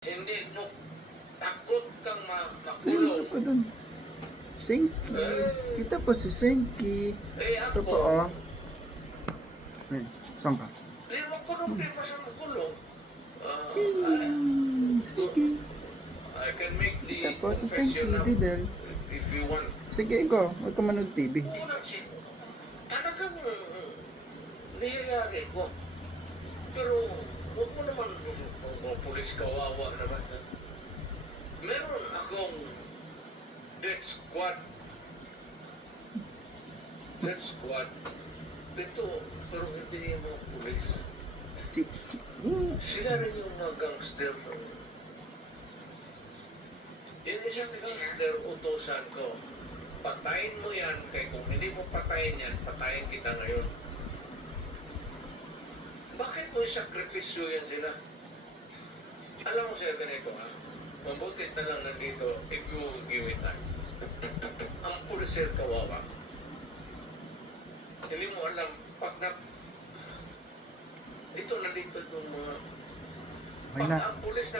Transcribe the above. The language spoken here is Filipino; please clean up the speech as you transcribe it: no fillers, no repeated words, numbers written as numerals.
Hindi mo takot kang Ayun makulong. ako dun. Senki. Kita po si Senki. Ito po, Ako, oh. Eh, saan ka? di makulong din pa siya makulong. Senki. I can make the Kita po si Senki, confession now Didel. if you want. Senki, ikaw. Huwag ka manood TV. Talagang niyayari ko. Pero huwag mo naman mga pulis kawawa naman. Meron akong death squad. Death squad. Ito, pero hindi yung mga pulis. Sila rin yung mga gangster. Yung isang gangster, utosan ko. Patayin mo yan, kaya kung hindi mo patayin yan, patayin kita ngayon. Bakit mo sakripisyo yan sila? Alam mo siya ganito ha? Mabuti na lang nandito if you will give it time. Ang puliser kawawa. Hindi mo alam, pag na... Ito nandito itong mga... Okay Pag na. ang pulis na